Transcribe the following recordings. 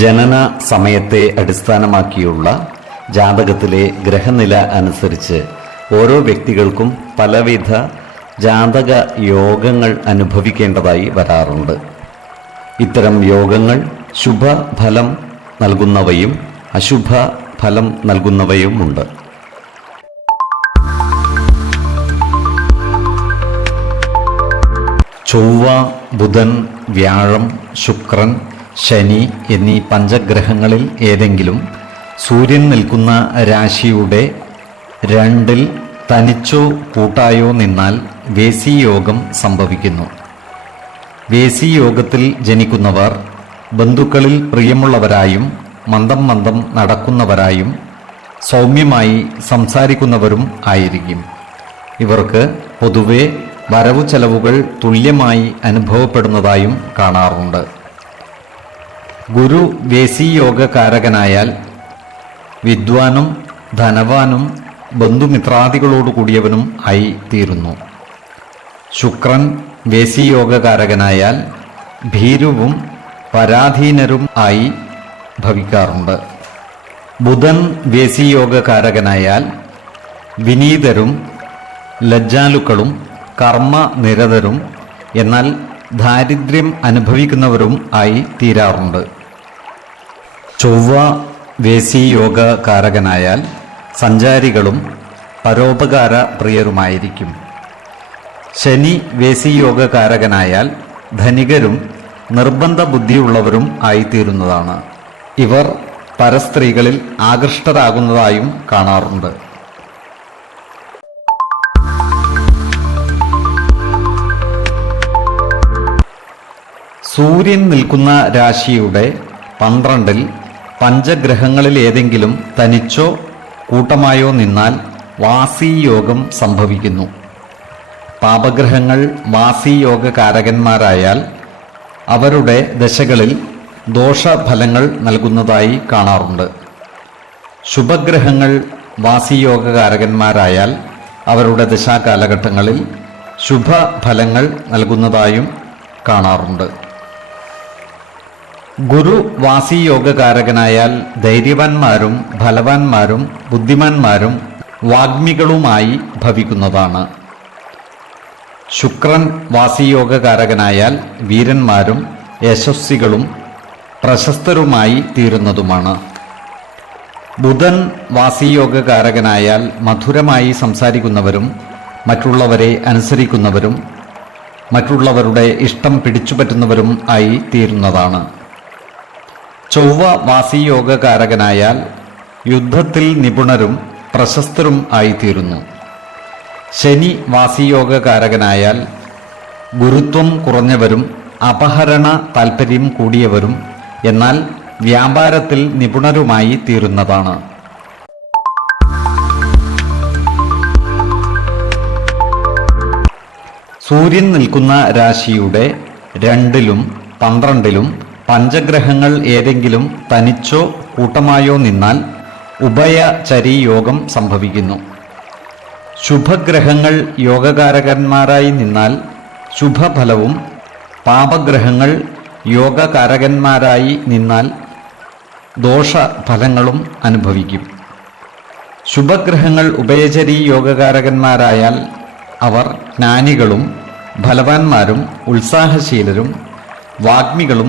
ജനന സമയത്തെ അടിസ്ഥാനമാക്കിയുള്ള ജാതകത്തിലെ ഗ്രഹനില അനുസരിച്ച് ഓരോ വ്യക്തികൾക്കും പലവിധ ജാതക യോഗങ്ങൾ അനുഭവിക്കേണ്ടതായി വരാറുണ്ട്. ഇത്തരം യോഗങ്ങൾ ശുഭഫലം നൽകുന്നവയും അശുഭ ഫലം നൽകുന്നവയുമുണ്ട്. ചൊവ്വ ബുധൻ വ്യാഴം ശുക്രൻ ശനി എന്നീ പഞ്ചഗ്രഹങ്ങളിൽ ഏതെങ്കിലും സൂര്യൻ നിൽക്കുന്ന രാശിയുടെ രണ്ടിൽ തനിച്ചോ കൂട്ടായോ നിന്നാൽ വേസിയോഗം സംഭവിക്കുന്നു. വേസിയോഗത്തിൽ ജനിക്കുന്നവർ ബന്ധുക്കളിൽ പ്രിയമുള്ളവരായും മന്ദം മന്ദം നടക്കുന്നവരായും സൗമ്യമായി സംസാരിക്കുന്നവരും ആയിരിക്കും. ഇവർക്ക് പൊതുവെ വരവു ചെലവുകൾ തുല്യമായി അനുഭവപ്പെടുന്നതായും കാണാറുണ്ട്. ഗുരു വേസിയോഗകാരകനായാൽ വിദ്വാനും ധനവാനും ബന്ധുമിത്രാദികളോട് കൂടിയവനും ആയി തീരുന്നു. ശുക്രൻ വേസിയോഗകാരകനായാൽ ഭീരുവും പരാധീനരും ആയി ഭവിക്കാറുണ്ട്. ബുധൻ വേസിയോഗകാരകനായാൽ വിനീതരും ലജ്ജാലുക്കളും കർമ്മനിരതരും എന്നാൽ ദാരിദ്ര്യം അനുഭവിക്കുന്നവരും ആയി തീരാറുണ്ട്. ചൊവ്വ വേസി യോഗ കാരകനായാൽ സഞ്ചാരികളും പരോപകാര പ്രിയരുമായിരിക്കും. ശനി വേസിയോഗ കാരകനായാൽ ധനികരും നിർബന്ധ ബുദ്ധിയുള്ളവരും ആയിത്തീരുന്നതാണ്. ഇവർ പരസ്ത്രീകളിൽ ആകൃഷ്ടരാകുന്നതായും കാണാറുണ്ട്. സൂര്യൻ നിൽക്കുന്ന രാശിയുടെ പന്ത്രണ്ടിൽ പഞ്ചഗ്രഹങ്ങളിൽ ഏതെങ്കിലും തനിച്ചോ കൂട്ടമായോ നിന്നാൽ വാസിയോഗം സംഭവിക്കുന്നു. പാപഗ്രഹങ്ങൾ വാസീയോഗകാരകന്മാരായാൽ അവരുടെ ദശകളിൽ ദോഷഫലങ്ങൾ നൽകുന്നതായി കാണാറുണ്ട്. ശുഭഗ്രഹങ്ങൾ വാസിയോഗകാരകന്മാരായാൽ അവരുടെ ദശാകാലഘട്ടങ്ങളിൽ ശുഭഫലങ്ങൾ നൽകുന്നതായും കാണാറുണ്ട്. ഗുരു വാസിയോഗകാരകനായാൽ ധൈര്യവാന്മാരും ഫലവാന്മാരും ബുദ്ധിമാന്മാരും വാഗ്മികളുമായി ഭവിക്കുന്നതാണ്. ശുക്രൻ വാസിയോഗകാരകനായാൽ വീരന്മാരും യശസ്വികളും പ്രശസ്തരുമായി തീരുന്നതുമാണ്. ബുധൻ വാസിയോഗകാരകനായാൽ മധുരമായി സംസാരിക്കുന്നവരും മറ്റുള്ളവരെ അനുസരിക്കുന്നവരും മറ്റുള്ളവരുടെ ഇഷ്ടം പിടിച്ചുപറ്റുന്നവരും ആയി തീരുന്നതാണ്. ചൊവ്വ വാസിയോഗകാരകനായാൽ യുദ്ധത്തിൽ നിപുണരും പ്രശസ്തരും ആയിത്തീരുന്നു. ശനി വാസിയോഗകാരകനായാൽ ഗുരുത്വം കുറഞ്ഞവരും അപഹരണ താൽപ്പര്യം കൂടിയവരും എന്നാൽ വ്യാപാരത്തിൽ നിപുണരുമായി തീരുന്നതാണ്. സൂര്യൻ നിൽക്കുന്ന രാശിയുടെ രണ്ടിലും പന്ത്രണ്ടിലും പഞ്ചഗ്രഹങ്ങൾ ഏതെങ്കിലും തനിച്ചോ കൂട്ടമായോ നിന്നാൽ ഉഭയചരി യോഗം സംഭവിക്കുന്നു. ശുഭഗ്രഹങ്ങൾ യോഗകാരകന്മാരായി നിന്നാൽ ശുഭഫലവും പാപഗ്രഹങ്ങൾ യോഗകാരകന്മാരായി നിന്നാൽ ദോഷഫലങ്ങളും അനുഭവിക്കും. ശുഭഗ്രഹങ്ങൾ ഉഭയചരി യോഗകാരകന്മാരായാൽ അവർ ജ്ഞാനികളും ഫലവാന്മാരും ഉത്സാഹശീലരും വാഗ്മികളും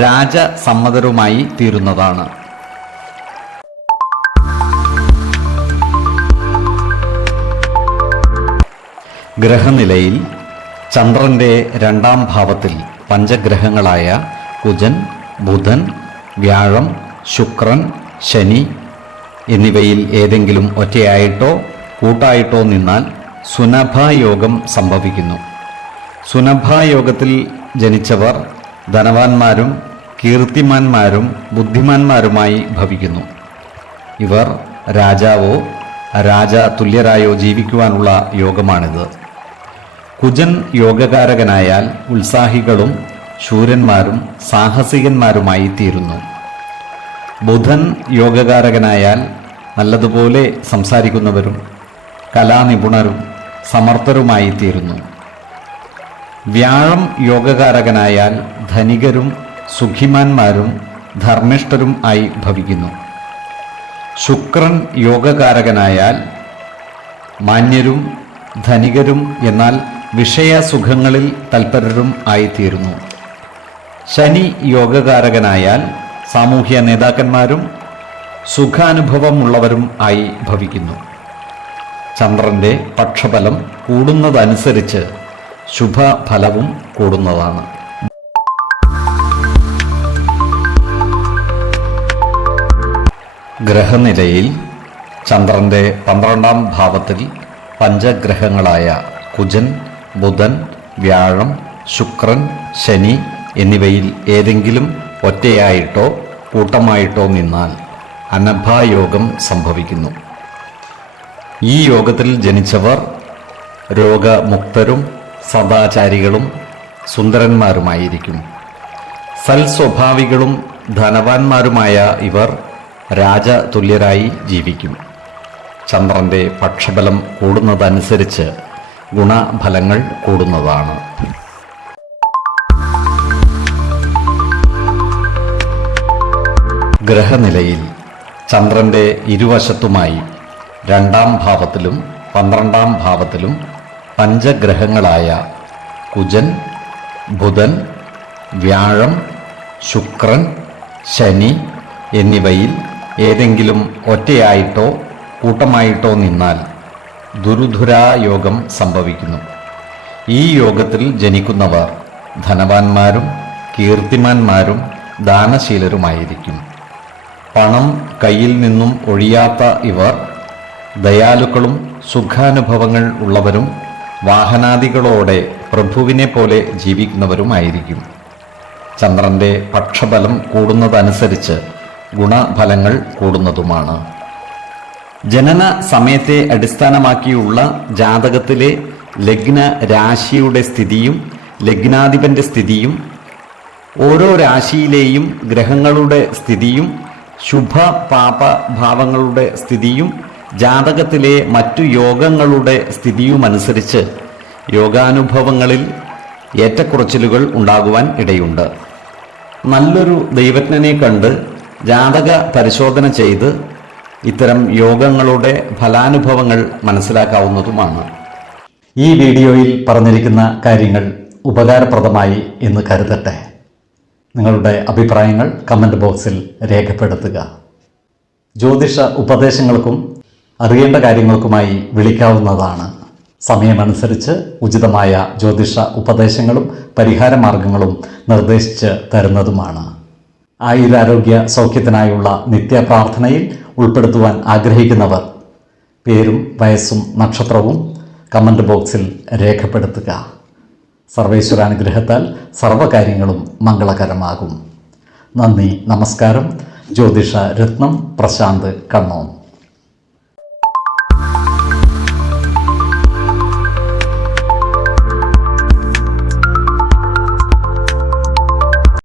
രാജസമ്മതരുമായി തീരുന്നതാണ്. ഗ്രഹനിലയിൽ ചന്ദ്രന്റെ രണ്ടാം ഭാവത്തിൽ പഞ്ചഗ്രഹങ്ങളായ കുജൻ ബുധൻ വ്യാഴം ശുക്രൻ ശനി എന്നിവയിൽ ഏതെങ്കിലും ഒറ്റയായിട്ടോ കൂട്ടായിട്ടോ നിന്നാൽ സുനഭായോഗം സംഭവിക്കുന്നു. സുനഭായോഗത്തിൽ ജനിച്ചവർ ധനവാന്മാരും കീർത്തിമാന്മാരും ബുദ്ധിമാന്മാരുമായി ഭവിക്കുന്നു. ഇവർ രാജാവോ രാജ തുല്യരായോ ജീവിക്കുവാനുള്ള യോഗമാണിത്. കുജൻ യോഗകാരകനായാൽ ഉത്സാഹികളും ശൂരന്മാരും സാഹസികന്മാരുമായി തീരുന്നു. ബുധൻ യോഗകാരകനായാൽ നല്ലതുപോലെ സംസാരിക്കുന്നവരും കലാനിപുണരും സമർത്ഥരുമായി തീരുന്നു. വ്യാഴം യോഗകാരകനായാൽ ധനികരും സുഖിമാന്മാരും ധർമ്മിഷ്ഠരും ആയി ഭവിക്കുന്നു. ശുക്രൻ യോഗകാരകനായാൽ മാന്യരും ധനികരും എന്നാൽ വിഷയസുഖങ്ങളിൽ തൽപരരും ആയിത്തീരുന്നു. ശനി യോഗകാരകനായാൽ സാമൂഹ്യ നേതാക്കന്മാരും സുഖാനുഭവമുള്ളവരും ആയി ഭവിക്കുന്നു. ചന്ദ്രന്റെ പക്ഷബലം കൂടുന്നതനുസരിച്ച് ശുഭഫലവും കൂടുന്നതാണ്. ഗ്രഹനിലയിൽ ചന്ദ്രന്റെ പന്ത്രണ്ടാം ഭാവത്തിൽ പഞ്ചഗ്രഹങ്ങളായ കുജൻ ബുധൻ വ്യാഴം ശുക്രൻ ശനി എന്നിവയിൽ ഏതെങ്കിലും ഒറ്റയായിട്ടോ കൂട്ടമായിട്ടോ നിന്നാൽ അനഭായോഗം സംഭവിക്കുന്നു. ഈ യോഗത്തിൽ ജനിച്ചവർ രോഗമുക്തരും സദാചാരികളും സുന്ദരന്മാരുമായിരിക്കും. സൽസ്വഭാവികളും ധനവാന്മാരുമായ ഇവർ രാജതുല്യരായി ജീവിക്കും. ചന്ദ്രന്റെ പക്ഷബലം കൂടുന്നതനുസരിച്ച് ഗുണഫലങ്ങൾ കൂടുന്നതാണ്. ഗ്രഹനിലയിൽ ചന്ദ്രന്റെ ഇരുവശത്തുമായി രണ്ടാം ഭാവത്തിലും പന്ത്രണ്ടാം ഭാവത്തിലും പഞ്ചഗ്രഹങ്ങളായ കുജൻ ബുധൻ വ്യാഴം ശുക്രൻ ശനി എന്നിവയിൽ ഏതെങ്കിലും ഒറ്റയായിട്ടോ കൂട്ടമായിട്ടോ നിന്നാൽ ദുരുധുരായോഗം സംഭവിക്കുന്നു. ഈ യോഗത്തിൽ ജനിക്കുന്നവർ ധനവാന്മാരും കീർത്തിമാന്മാരും ദാനശീലരുമായിരിക്കും. പണം കയ്യിൽ നിന്നും ഒഴിയാത്ത ഇവർ ദയാലുക്കളും സുഖാനുഭവങ്ങൾ ഉള്ളവരും വാഹനാദികളോടെ പ്രഭുവിനെ പോലെ ജീവിക്കുന്നവരുമായിരിക്കും. ചന്ദ്രന്റെ പക്ഷബലം കൂടുന്നതനുസരിച്ച് ഗുണഫലങ്ങൾ കൂടുന്നതുമാണ്. ജനന സമയത്തെ അടിസ്ഥാനമാക്കിയുള്ള ജാതകത്തിലെ ലഗ്ന രാശിയുടെ സ്ഥിതിയും ലഗ്നാധിപന്റെ സ്ഥിതിയും ഓരോ രാശിയിലെയും ഗ്രഹങ്ങളുടെ സ്ഥിതിയും ശുഭ പാപ ഭാവങ്ങളുടെ സ്ഥിതിയും ജാതകത്തിലെ മറ്റു യോഗങ്ങളുടെ സ്ഥിതിയുമനുസരിച്ച് യോഗാനുഭവങ്ങളിൽ ഏറ്റക്കുറച്ചിലുകൾ ഉണ്ടാകുവാൻ ഇടയുണ്ട്. നല്ലൊരു ദൈവജ്ഞനെ കണ്ട് ജാതക പരിശോധന ചെയ്ത് ഇത്തരം യോഗങ്ങളുടെ ഫലാനുഭവങ്ങൾ മനസ്സിലാക്കാവുന്നതുമാണ്. ഈ വീഡിയോയിൽ പറഞ്ഞിരിക്കുന്ന കാര്യങ്ങൾ ഉപകാരപ്രദമായി എന്ന് കരുതട്ടെ. നിങ്ങളുടെ അഭിപ്രായങ്ങൾ കമന്റ് ബോക്സിൽ രേഖപ്പെടുത്തുക. ജ്യോതിഷ ഉപദേശങ്ങൾക്കും അറിയേണ്ട കാര്യങ്ങൾക്കുമായി വിളിക്കാവുന്നതാണ്. സമയമനുസരിച്ച് ഉചിതമായ ജ്യോതിഷ ഉപദേശങ്ങളും പരിഹാര മാർഗങ്ങളും നിർദ്ദേശിച്ച് തരുന്നതുമാണ്. ആയുരാരോഗ്യ സൗഖ്യത്തിനായുള്ള നിത്യപ്രാർത്ഥനയിൽ ഉൾപ്പെടുത്തുവാൻ ആഗ്രഹിക്കുന്നവർ പേരും വയസ്സും നക്ഷത്രവും കമന്റ് ബോക്സിൽ രേഖപ്പെടുത്തുക. സർവേശ്വരാനുഗ്രഹത്താൽ സർവകാര്യങ്ങളും മംഗളകരമാകും. നന്ദി നമസ്കാരം. ജ്യോതിഷ രത്നം പ്രശാന്ത് കണ്ണോം